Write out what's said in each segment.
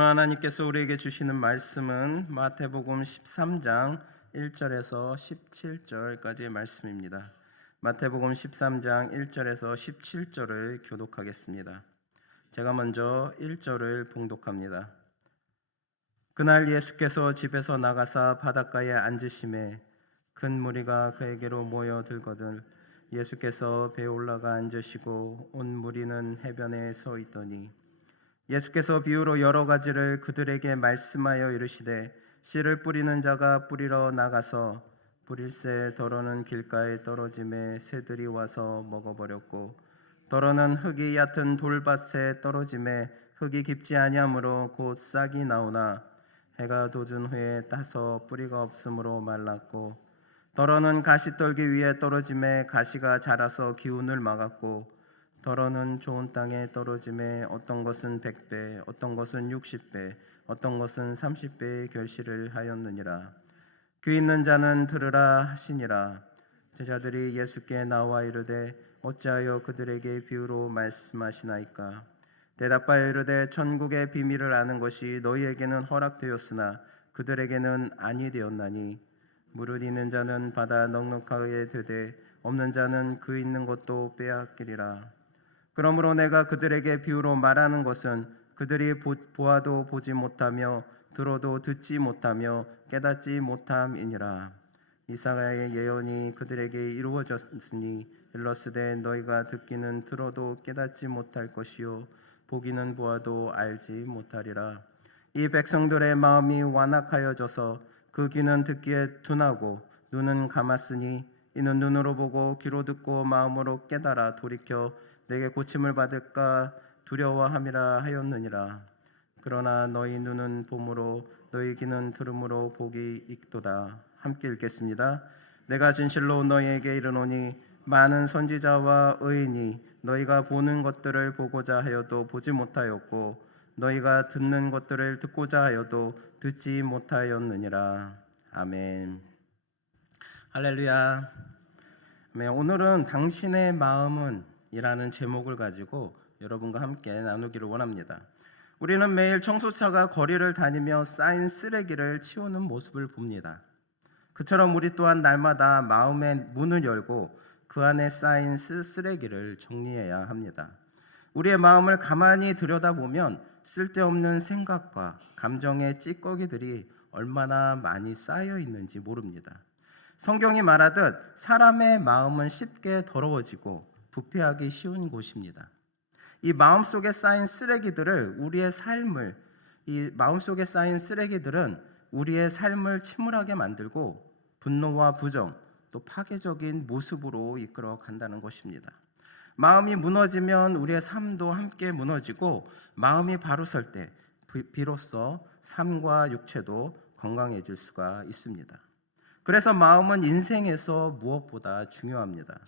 오늘 하나님께서 우리에게 주시는 말씀은 마태복음 13장 1절에서 17절까지의 말씀입니다. 마태복음 13장 1절에서 17절을 교독하겠습니다. 제가 먼저 1절을 봉독합니다. 그날 예수께서 집에서 나가사 바닷가에 앉으심에 큰 무리가 그에게로 모여들거든 예수께서 배에 올라가 앉으시고 온 무리는 해변에 서 있더니 예수께서 비유로 여러 가지를 그들에게 말씀하여 이르시되 씨를 뿌리는 자가 뿌리러 나가서 뿌릴새 더러는 길가에 떨어짐에 새들이 와서 먹어버렸고 더러는 흙이 얕은 돌밭에 떨어짐에 흙이 깊지 아니하므로 곧 싹이 나오나 해가 돋은 후에 따서 뿌리가 없으므로 말랐고 더러는 가시떨기 위에 떨어짐에 가시가 자라서 기운을 막았고 더러는 좋은 땅에 떨어짐에 어떤 것은 100배 어떤 것은 60배 어떤 것은 30배의 결실을 하였느니라. 귀 있는 자는 들으라 하시니라. 제자들이 예수께 나와 이르되 어찌하여 그들에게 비유로 말씀하시나이까. 대답하여 이르되 천국의 비밀을 아는 것이 너희에게는 허락되었으나 그들에게는 아니 되었나니 무릇 있는 자는 받아 넉넉하게 되되 없는 자는 그 있는 것도 빼앗기리라. 그러므로 내가 그들에게 비유로 말하는 것은 그들이 보아도 보지 못하며 들어도 듣지 못하며 깨닫지 못함이니라. 이사야의 예언이 그들에게 이루어졌으니 일러스되 너희가 듣기는 들어도 깨닫지 못할 것이요 보기는 보아도 알지 못하리라. 이 백성들의 마음이 완악하여져서 그 귀는 듣기에 둔하고 눈은 감았으니 이는 눈으로 보고 귀로 듣고 마음으로 깨달아 돌이켜 내게 고침을 받을까 두려워함이라 하였느니라. 그러나 너희 눈은 봄으로 너희 귀는 들음으로 복이 있도다. 함께 읽겠습니다. 내가 진실로 너희에게 이르노니 많은 선지자와 의인이 너희가 보는 것들을 보고자 하여도 보지 못하였고 너희가 듣는 것들을 듣고자 하여도 듣지 못하였느니라. 아멘. 할렐루야. 오늘은 당신의 마음은 이라는 제목을 가지고 여러분과 함께 나누기를 원합니다. 우리는 매일 청소차가 거리를 다니며 쌓인 쓰레기를 치우는 모습을 봅니다. 그처럼 우리 또한 날마다 마음의 문을 열고 그 안에 쌓인 쓰레기를 정리해야 합니다. 우리의 마음을 가만히 들여다보면 쓸데없는 생각과 감정의 찌꺼기들이 얼마나 많이 쌓여 있는지 모릅니다. 성경이 말하듯 사람의 마음은 쉽게 더러워지고 부패하기 쉬운 곳입니다. 이 마음속에 쌓인 쓰레기들을 이 마음속에 쌓인 쓰레기들은 우리의 삶을 침울하게 만들고 분노와 부정 또 파괴적인 모습으로 이끌어 간다는 것입니다. 마음이 무너지면 우리의 삶도 함께 무너지고 마음이 바로 설 때 비로소 삶과 육체도 건강해질 수가 있습니다. 그래서 마음은 인생에서 무엇보다 중요합니다.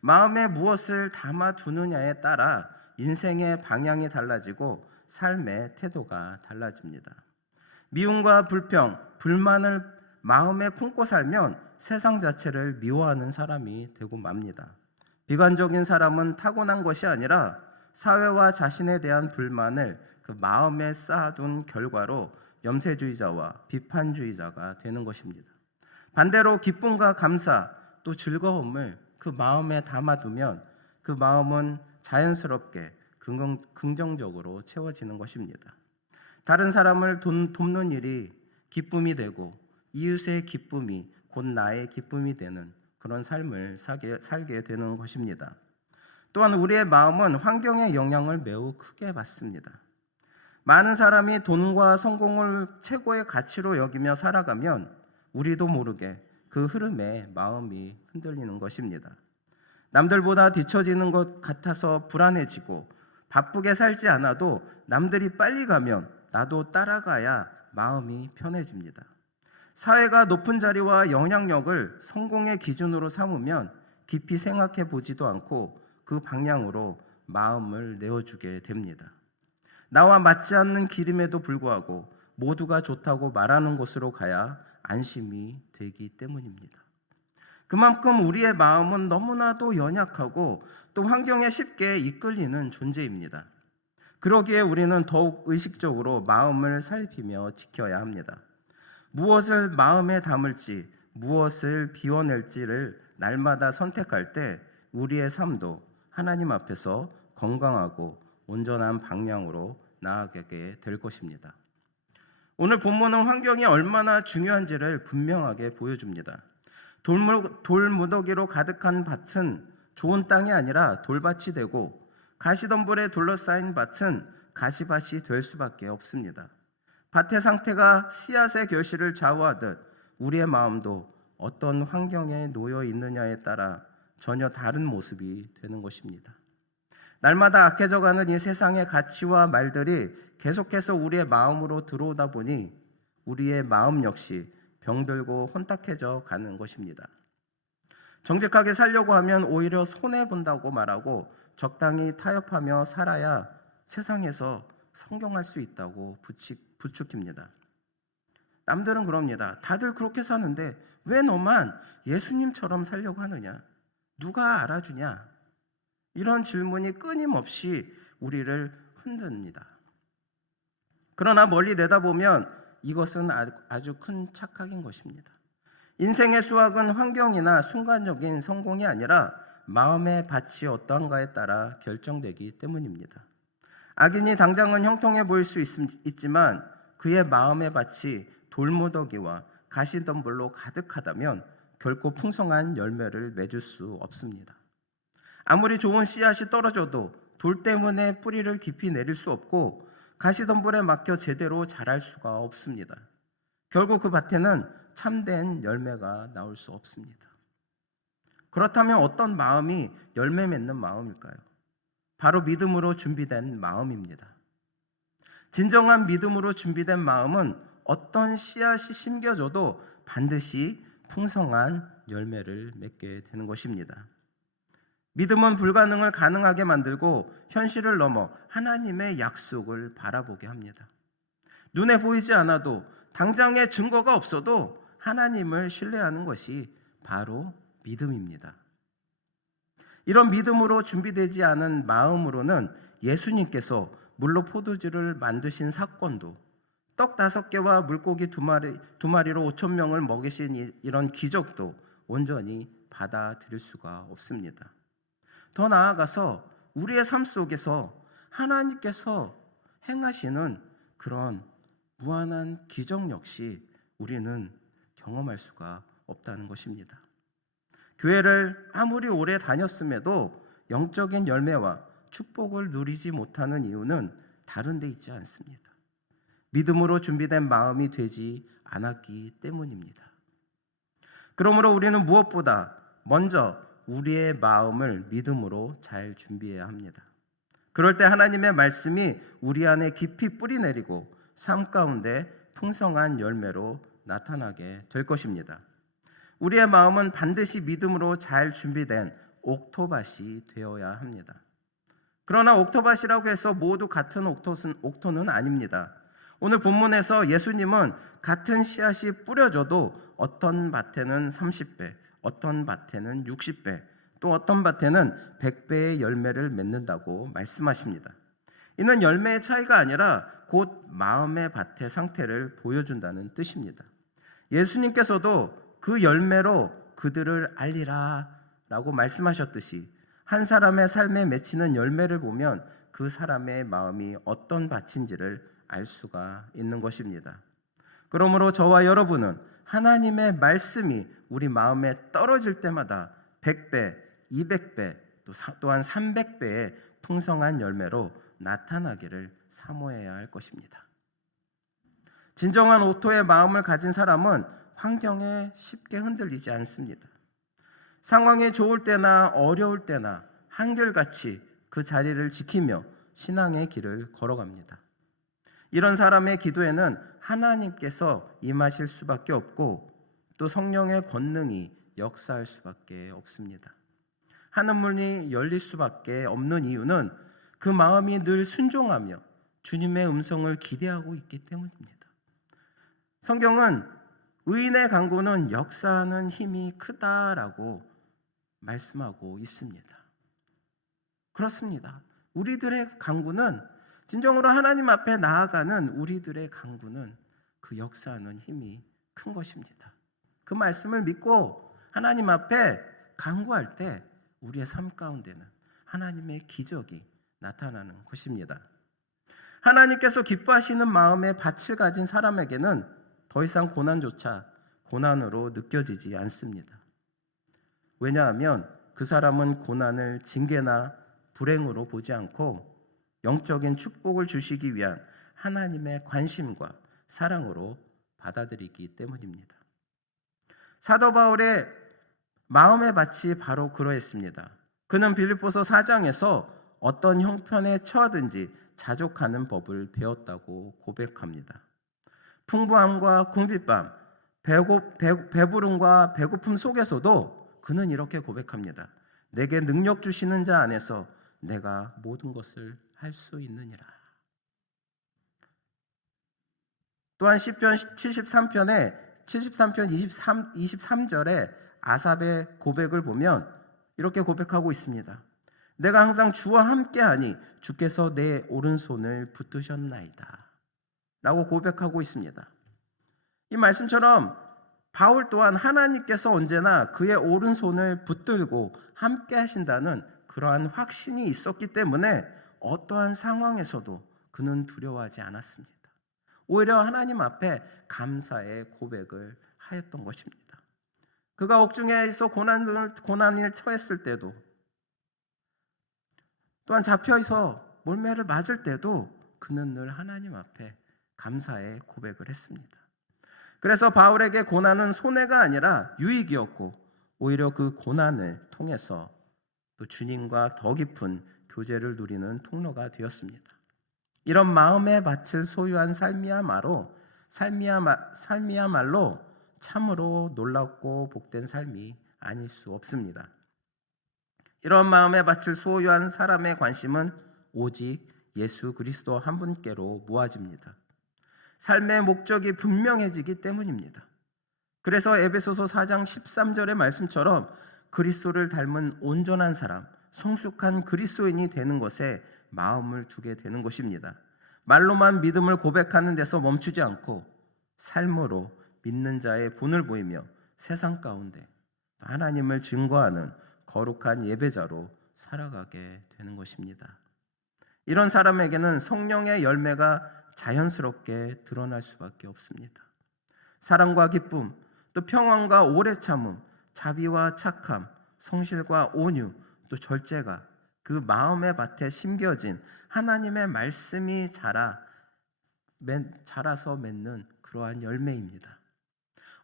마음에 무엇을 담아두느냐에 따라 인생의 방향이 달라지고 삶의 태도가 달라집니다. 미움과 불평, 불만을 마음에 품고 살면 세상 자체를 미워하는 사람이 되고 맙니다. 비관적인 사람은 타고난 것이 아니라 사회와 자신에 대한 불만을 그 마음에 쌓아둔 결과로 염세주의자와 비판주의자가 되는 것입니다. 반대로 기쁨과 감사 또 즐거움을 그 마음에 담아두면 그 마음은 자연스럽게 긍정적으로 채워지는 것입니다. 다른 사람을 돕는 일이 기쁨이 되고 이웃의 기쁨이 곧 나의 기쁨이 되는 그런 삶을 살게 되는 것입니다. 또한 우리의 마음은 환경의 영향을 매우 크게 받습니다. 많은 사람이 돈과 성공을 최고의 가치로 여기며 살아가면 우리도 모르게 그 흐름에 마음이 흔들리는 것입니다. 남들보다 뒤처지는 것 같아서 불안해지고 바쁘게 살지 않아도 남들이 빨리 가면 나도 따라가야 마음이 편해집니다. 사회가 높은 자리와 영향력을 성공의 기준으로 삼으면 깊이 생각해 보지도 않고 그 방향으로 마음을 내어주게 됩니다. 나와 맞지 않는 길임에도 불구하고 모두가 좋다고 말하는 곳으로 가야 안심이 되기 때문입니다. 그만큼 우리의 마음은 너무나도 연약하고 또 환경에 쉽게 이끌리는 존재입니다. 그러기에 우리는 더욱 의식적으로 마음을 살피며 지켜야 합니다. 무엇을 마음에 담을지, 무엇을 비워낼지를 날마다 선택할 때 우리의 삶도 하나님 앞에서 건강하고 온전한 방향으로 나아가게 될 것입니다. 오늘 본문은 환경이 얼마나 중요한지를 분명하게 보여줍니다. 돌무더기로 가득한 밭은 좋은 땅이 아니라 돌밭이 되고, 가시덤불에 둘러싸인 밭은 가시밭이 될 수밖에 없습니다. 밭의 상태가 씨앗의 결실을 좌우하듯 우리의 마음도 어떤 환경에 놓여 있느냐에 따라 전혀 다른 모습이 되는 것입니다. 날마다 악해져가는 이 세상의 가치와 말들이 계속해서 우리의 마음으로 들어오다 보니 우리의 마음 역시 병들고 혼탁해져 가는 것입니다. 정직하게 살려고 하면 오히려 손해본다고 말하고 적당히 타협하며 살아야 세상에서 성공할 수 있다고 부추깁니다. 남들은 그럽니다. 다들 그렇게 사는데 왜 너만 예수님처럼 살려고 하느냐? 누가 알아주냐? 이런 질문이 끊임없이 우리를 흔듭니다. 그러나 멀리 내다보면 이것은 아주 큰 착각인 것입니다. 인생의 수확은 환경이나 순간적인 성공이 아니라 마음의 밭이 어떠한가에 따라 결정되기 때문입니다. 악인이 당장은 형통해 보일 수 있지만 그의 마음의 밭이 돌무더기와 가시덤불로 가득하다면 결코 풍성한 열매를 맺을 수 없습니다. 아무리 좋은 씨앗이 떨어져도 돌 때문에 뿌리를 깊이 내릴 수 없고 가시덤불에 막혀 제대로 자랄 수가 없습니다. 결국 그 밭에는 참된 열매가 나올 수 없습니다. 그렇다면 어떤 마음이 열매 맺는 마음일까요? 바로 믿음으로 준비된 마음입니다. 진정한 믿음으로 준비된 마음은 어떤 씨앗이 심겨져도 반드시 풍성한 열매를 맺게 되는 것입니다. 믿음은 불가능을 가능하게 만들고 현실을 넘어 하나님의 약속을 바라보게 합니다. 눈에 보이지 않아도 당장의 증거가 없어도 하나님을 신뢰하는 것이 바로 믿음입니다. 이런 믿음으로 준비되지 않은 마음으로는 예수님께서 물로 포도주를 만드신 사건도, 떡 5개와 물고기 2마리로 5,000명을 먹이신 이런 기적도 온전히 받아들일 수가 없습니다. 더 나아가서 우리의 삶 속에서 하나님께서 행하시는 그런 무한한 기적 역시 우리는 경험할 수가 없다는 것입니다. 교회를 아무리 오래 다녔음에도 영적인 열매와 축복을 누리지 못하는 이유는 다른 데 있지 않습니다. 믿음으로 준비된 마음이 되지 않았기 때문입니다. 그러므로 우리는 무엇보다 먼저 우리의 마음을 믿음으로 잘 준비해야 합니다. 그럴 때 하나님의 말씀이 우리 안에 깊이 뿌리 내리고 삶 가운데 풍성한 열매로 나타나게 될 것입니다. 우리의 마음은 반드시 믿음으로 잘 준비된 옥토밭이 되어야 합니다. 그러나 옥토밭이라고 해서 모두 같은 옥토는 아닙니다. 오늘 본문에서 예수님은 같은 씨앗이 뿌려져도 어떤 밭에는 30배, 어떤 밭에는 60배, 또 어떤 밭에는 100배의 열매를 맺는다고 말씀하십니다. 이는 열매의 차이가 아니라 곧 마음의 밭의 상태를 보여준다는 뜻입니다. 예수님께서도 그 열매로 그들을 알리라 라고 말씀하셨듯이 한 사람의 삶에 맺히는 열매를 보면 그 사람의 마음이 어떤 밭인지를 알 수가 있는 것입니다. 그러므로 저와 여러분은 하나님의 말씀이 우리 마음에 떨어질 때마다 100배, 200배, 또한 300배의 풍성한 열매로 나타나기를 사모해야 할 것입니다. 진정한 옥토의 마음을 가진 사람은 환경에 쉽게 흔들리지 않습니다. 상황이 좋을 때나 어려울 때나 한결같이 그 자리를 지키며 신앙의 길을 걸어갑니다. 이런 사람의 기도에는 하나님께서 임하실 수밖에 없고 또 성령의 권능이 역사할 수밖에 없습니다. 하늘문이 열릴 수밖에 없는 이유는 그 마음이 늘 순종하며 주님의 음성을 기대하고 있기 때문입니다. 성경은 의인의 간구는 역사하는 힘이 크다라고 말씀하고 있습니다. 그렇습니다. 우리들의 간구는 진정으로 하나님 앞에 나아가는 우리들의 간구는 그 역사하는 힘이 큰 것입니다. 그 말씀을 믿고 하나님 앞에 간구할 때 우리의 삶 가운데는 하나님의 기적이 나타나는 것입니다. 하나님께서 기뻐하시는 마음의 밭을 가진 사람에게는 더 이상 고난조차 고난으로 느껴지지 않습니다. 왜냐하면 그 사람은 고난을 징계나 불행으로 보지 않고 영적인 축복을 주시기 위한 하나님의 관심과 사랑으로 받아들이기 때문입니다. 사도 바울의 마음의 밭이 바로 그러했습니다. 그는 빌립보서 4장에서 어떤 형편에 처하든지 자족하는 법을 배웠다고 고백합니다. 풍부함과 궁핍함, 배부름과 배고픔 속에서도 그는 이렇게 고백합니다. 내게 능력 주시는 자 안에서 내가 모든 것을 할 수 있느니라. 또한 시편 73편 23절에 아삽의 고백을 보면 이렇게 고백하고 있습니다. 내가 항상 주와 함께하니 주께서 내 오른손을 붙드셨나이다 라고 고백하고 있습니다. 이 말씀처럼 바울 또한 하나님께서 언제나 그의 오른손을 붙들고 함께 하신다는 그러한 확신이 있었기 때문에 어떠한 상황에서도 그는 두려워하지 않았습니다. 오히려 하나님 앞에 감사의 고백을 하였던 것입니다. 그가 옥중에서 고난을 처했을 때도, 또한 잡혀서 몰매를 맞을 때도 그는 늘 하나님 앞에 감사의 고백을 했습니다. 그래서 바울에게 고난은 손해가 아니라 유익이었고 오히려 그 고난을 통해서 또 주님과 더 깊은 교제를 누리는 통로가 되었습니다. 이런 마음의 밭을 소유한 삶이야말로 참으로 놀랍고 복된 삶이 아닐 수 없습니다. 이런 마음의 밭을 소유한 사람의 관심은 오직 예수 그리스도 한 분께로 모아집니다. 삶의 목적이 분명해지기 때문입니다. 그래서 에베소서 4장 13절의 말씀처럼 그리스도를 닮은 온전한 사람, 성숙한 그리스도인이 되는 것에 마음을 두게 되는 것입니다. 말로만 믿음을 고백하는 데서 멈추지 않고 삶으로 믿는 자의 본을 보이며 세상 가운데 하나님을 증거하는 거룩한 예배자로 살아가게 되는 것입니다. 이런 사람에게는 성령의 열매가 자연스럽게 드러날 수밖에 없습니다. 사랑과 기쁨, 또 평안과 오래 참음, 자비와 착함, 성실과 온유, 또 절제가 그 마음의 밭에 심겨진 하나님의 말씀이 자라서 맺는 그러한 열매입니다.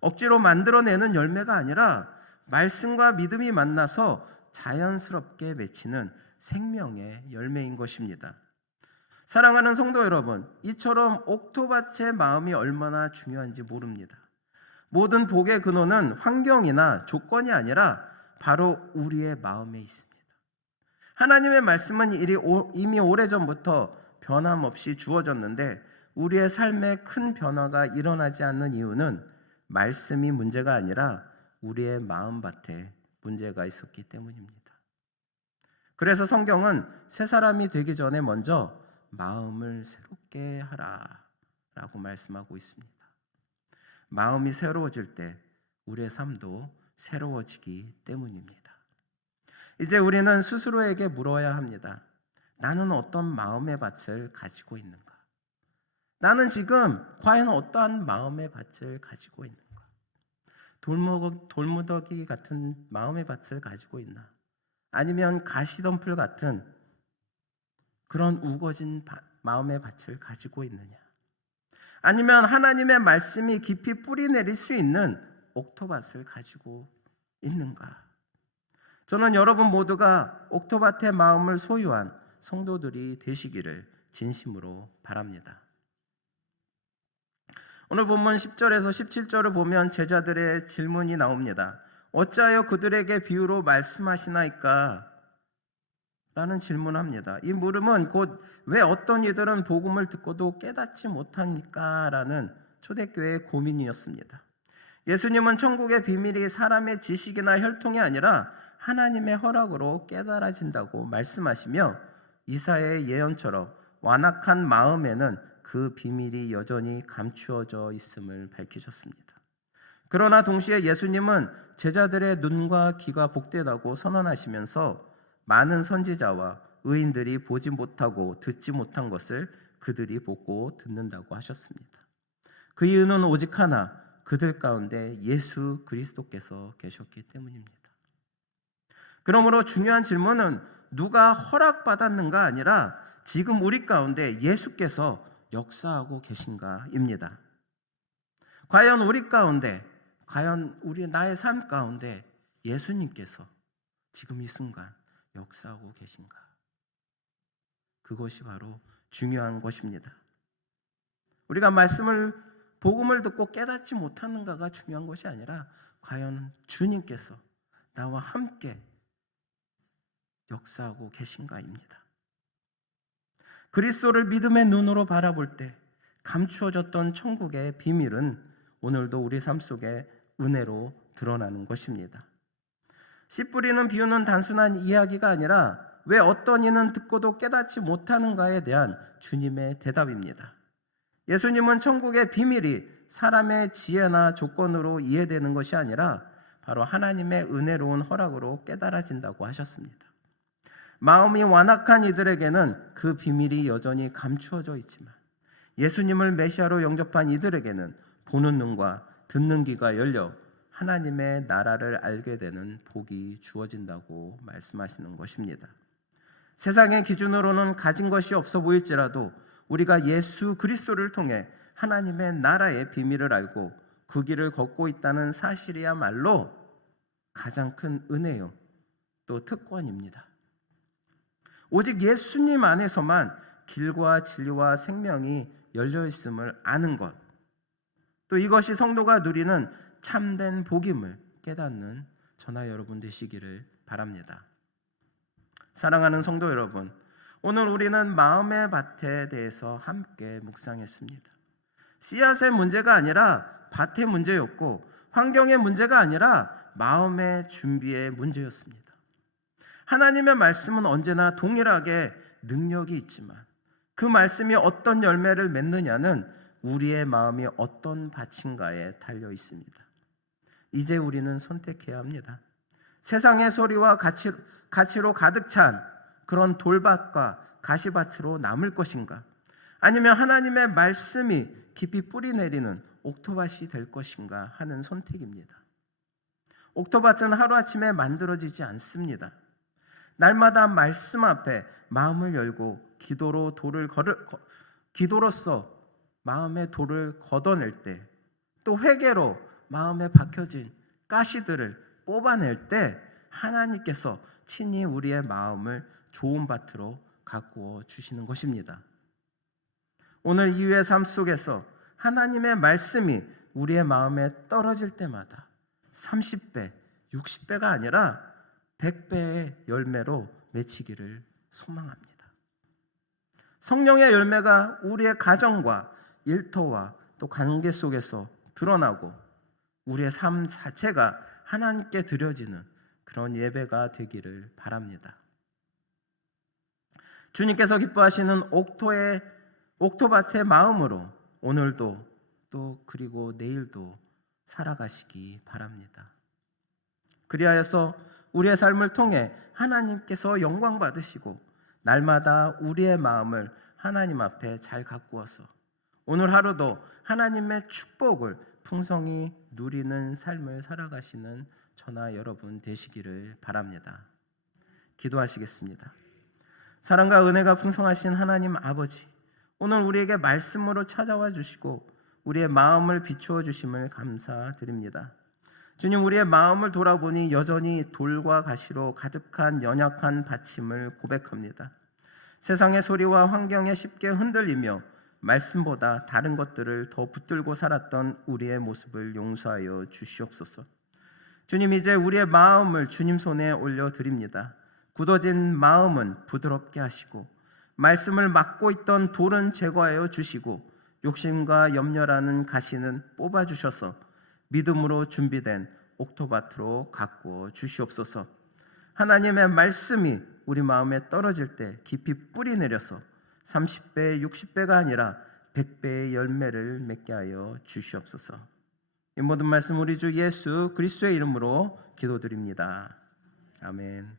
억지로 만들어내는 열매가 아니라 말씀과 믿음이 만나서 자연스럽게 맺히는 생명의 열매인 것입니다. 사랑하는 성도 여러분, 이처럼 옥토밭의 마음이 얼마나 중요한지 모릅니다. 모든 복의 근원은 환경이나 조건이 아니라 바로 우리의 마음에 있습니다. 하나님의 말씀은 이미 오래전부터 변함없이 주어졌는데 우리의 삶에 큰 변화가 일어나지 않는 이유는 말씀이 문제가 아니라 우리의 마음밭에 문제가 있었기 때문입니다. 그래서 성경은 새 사람이 되기 전에 먼저 마음을 새롭게 하라 라고 말씀하고 있습니다. 마음이 새로워질 때 우리의 삶도 새로워지기 때문입니다. 이제 우리는 스스로에게 물어야 합니다. 나는 어떤 마음의 밭을 가지고 있는가? 나는 지금 과연 어떠한 마음의 밭을 가지고 있는가? 돌무더기 같은 마음의 밭을 가지고 있나? 아니면 가시덤불 같은 그런 우거진 마음의 밭을 가지고 있느냐? 아니면 하나님의 말씀이 깊이 뿌리 내릴 수 있는 옥토밭을 가지고 있는가? 저는 여러분 모두가 옥토밭의 마음을 소유한 성도들이 되시기를 진심으로 바랍니다. 오늘 본문 10절에서 17절을 보면 제자들의 질문이 나옵니다. 어찌하여 그들에게 비유로 말씀하시나이까? 라는 질문합니다. 이 물음은 곧 왜 어떤 이들은 복음을 듣고도 깨닫지 못합니까? 라는 초대교회의 고민이었습니다. 예수님은 천국의 비밀이 사람의 지식이나 혈통이 아니라 하나님의 허락으로 깨달아진다고 말씀하시며 이사야의 예언처럼 완악한 마음에는 그 비밀이 여전히 감추어져 있음을 밝히셨습니다. 그러나 동시에 예수님은 제자들의 눈과 귀가 복되다고 선언하시면서 많은 선지자와 의인들이 보지 못하고 듣지 못한 것을 그들이 보고 듣는다고 하셨습니다. 그 이유는 오직 하나, 그들 가운데 예수 그리스도께서 계셨기 때문입니다. 그러므로 중요한 질문은 누가 허락받았는가 아니라 지금 우리 가운데 예수께서 역사하고 계신가입니다. 과연 우리 가운데, 과연 나의 삶 가운데 예수님께서 지금 이 순간 역사하고 계신가? 그것이 바로 중요한 것입니다. 우리가 복음을 듣고 깨닫지 못하는가가 중요한 것이 아니라 과연 주님께서 나와 함께 역사하고 계신가입니다. 그리스도를 믿음의 눈으로 바라볼 때 감추어졌던 천국의 비밀은 오늘도 우리 삶 속에 은혜로 드러나는 것입니다. 씨 뿌리는 비유는 단순한 이야기가 아니라 왜 어떤 이는 듣고도 깨닫지 못하는가에 대한 주님의 대답입니다. 예수님은 천국의 비밀이 사람의 지혜나 조건으로 이해되는 것이 아니라 바로 하나님의 은혜로운 허락으로 깨달아진다고 하셨습니다. 마음이 완악한 이들에게는 그 비밀이 여전히 감추어져 있지만 예수님을 메시아로 영접한 이들에게는 보는 눈과 듣는 귀가 열려 하나님의 나라를 알게 되는 복이 주어진다고 말씀하시는 것입니다. 세상의 기준으로는 가진 것이 없어 보일지라도 우리가 예수 그리스도를 통해 하나님의 나라의 비밀을 알고 그 길을 걷고 있다는 사실이야말로 가장 큰 은혜요, 또 특권입니다. 오직 예수님 안에서만 길과 진리와 생명이 열려 있음을 아는 것, 또 이것이 성도가 누리는 참된 복임을 깨닫는 저나 여러분 되시기를 바랍니다. 사랑하는 성도 여러분, 오늘 우리는 마음의 밭에 대해서 함께 묵상했습니다. 씨앗의 문제가 아니라 밭의 문제였고 환경의 문제가 아니라 마음의 준비의 문제였습니다. 하나님의 말씀은 언제나 동일하게 능력이 있지만 그 말씀이 어떤 열매를 맺느냐는 우리의 마음이 어떤 밭인가에 달려 있습니다. 이제 우리는 선택해야 합니다. 세상의 소리와 가치로 가득 찬 그런 돌밭과 가시밭으로 남을 것인가? 아니면 하나님의 말씀이 깊이 뿌리 내리는 옥토밭이 될 것인가 하는 선택입니다. 옥토밭은 하루아침에 만들어지지 않습니다. 날마다 말씀 앞에 마음을 열고 기도로서 마음의 돌을 걷어낼 때, 또 회개로 마음에 박혀진 가시들을 뽑아낼 때 하나님께서 친히 우리의 마음을 좋은 밭으로 가꾸어 주시는 것입니다. 오늘 이후의 삶 속에서 하나님의 말씀이 우리의 마음에 떨어질 때마다 30배, 60배가 아니라 100배의 열매로 맺히기를 소망합니다. 성령의 열매가 우리의 가정과 일터와 또 관계 속에서 드러나고 우리의 삶 자체가 하나님께 드려지는 그런 예배가 되기를 바랍니다. 주님께서 기뻐하시는 옥토밭의 마음으로 오늘도 또 그리고 내일도 살아가시기 바랍니다. 그리하여서 우리의 삶을 통해 하나님께서 영광 받으시고 날마다 우리의 마음을 하나님 앞에 잘 가꾸어서 오늘 하루도 하나님의 축복을 풍성히 누리는 삶을 살아가시는 저나 여러분 되시기를 바랍니다. 기도하시겠습니다. 사랑과 은혜가 풍성하신 하나님 아버지, 오늘 우리에게 말씀으로 찾아와 주시고 우리의 마음을 비추어 주심을 감사드립니다. 주님, 우리의 마음을 돌아보니 여전히 돌과 가시로 가득한 연약한 밭임을 고백합니다. 세상의 소리와 환경에 쉽게 흔들리며 말씀보다 다른 것들을 더 붙들고 살았던 우리의 모습을 용서하여 주시옵소서. 주님, 이제 우리의 마음을 주님 손에 올려드립니다. 굳어진 마음은 부드럽게 하시고 말씀을 막고 있던 돌은 제거하여 주시고 욕심과 염려라는 가시는 뽑아주셔서 믿음으로 준비된 옥토밭으로 가꾸어 주시옵소서. 하나님의 말씀이 우리 마음에 떨어질 때 깊이 뿌리 내려서 30배, 60배가 아니라 100배의 열매를 맺게 하여 주시옵소서. 이 모든 말씀 우리 주 예수 그리스도의 이름으로 기도드립니다. 아멘.